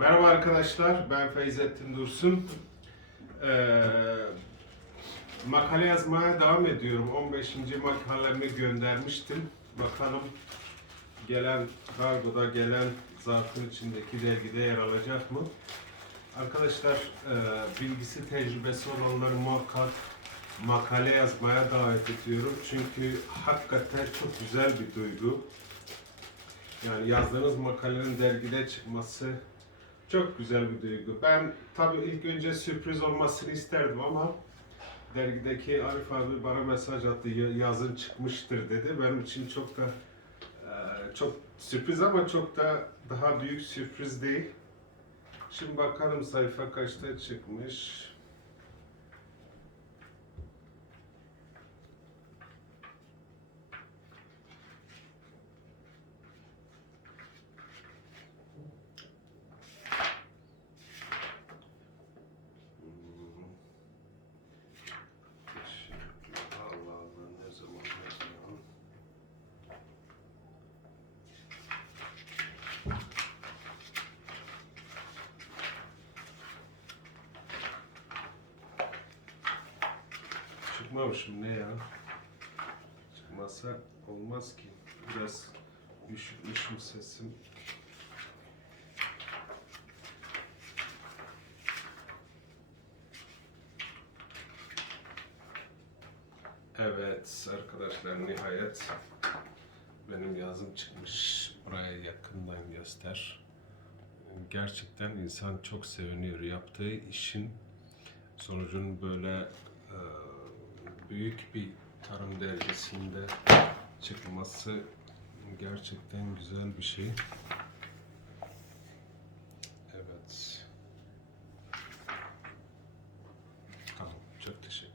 Merhaba arkadaşlar, ben Feyzettin Dursun. Ee, makale yazmaya devam ediyorum. 15. makalemi göndermiştim. Bakalım gelen kargoda gelen zarfın içindeki dergide yer alacak mı? Arkadaşlar e, bilgisi tecrübesi olanları muhakkak makale yazmaya davet ediyorum. Çünkü hakikaten çok güzel bir duygu. Yani yazdığınız makalenin dergide çıkması çok güzel bir duygu. Ben tabii ilk önce sürpriz olmasını isterdim ama dergideki Arif abi bana mesaj attı "Ya- yazın çıkmıştır dedi. Benim için çok da e, çok sürpriz ama çok da daha büyük sürpriz değil. Şimdi bakalım sayfa kaçta çıkmış. Çıkmamışım ne ya? Çıkmasa olmaz ki. Biraz üşütmüşüm sesim. Evet arkadaşlar nihayet benim yazım çıkmış. Buraya yakından göster. Gerçekten insan çok seviniyor. Yaptığı işin sonucun böyle e, büyük bir tarım dergisinde çıkması gerçekten güzel bir şey.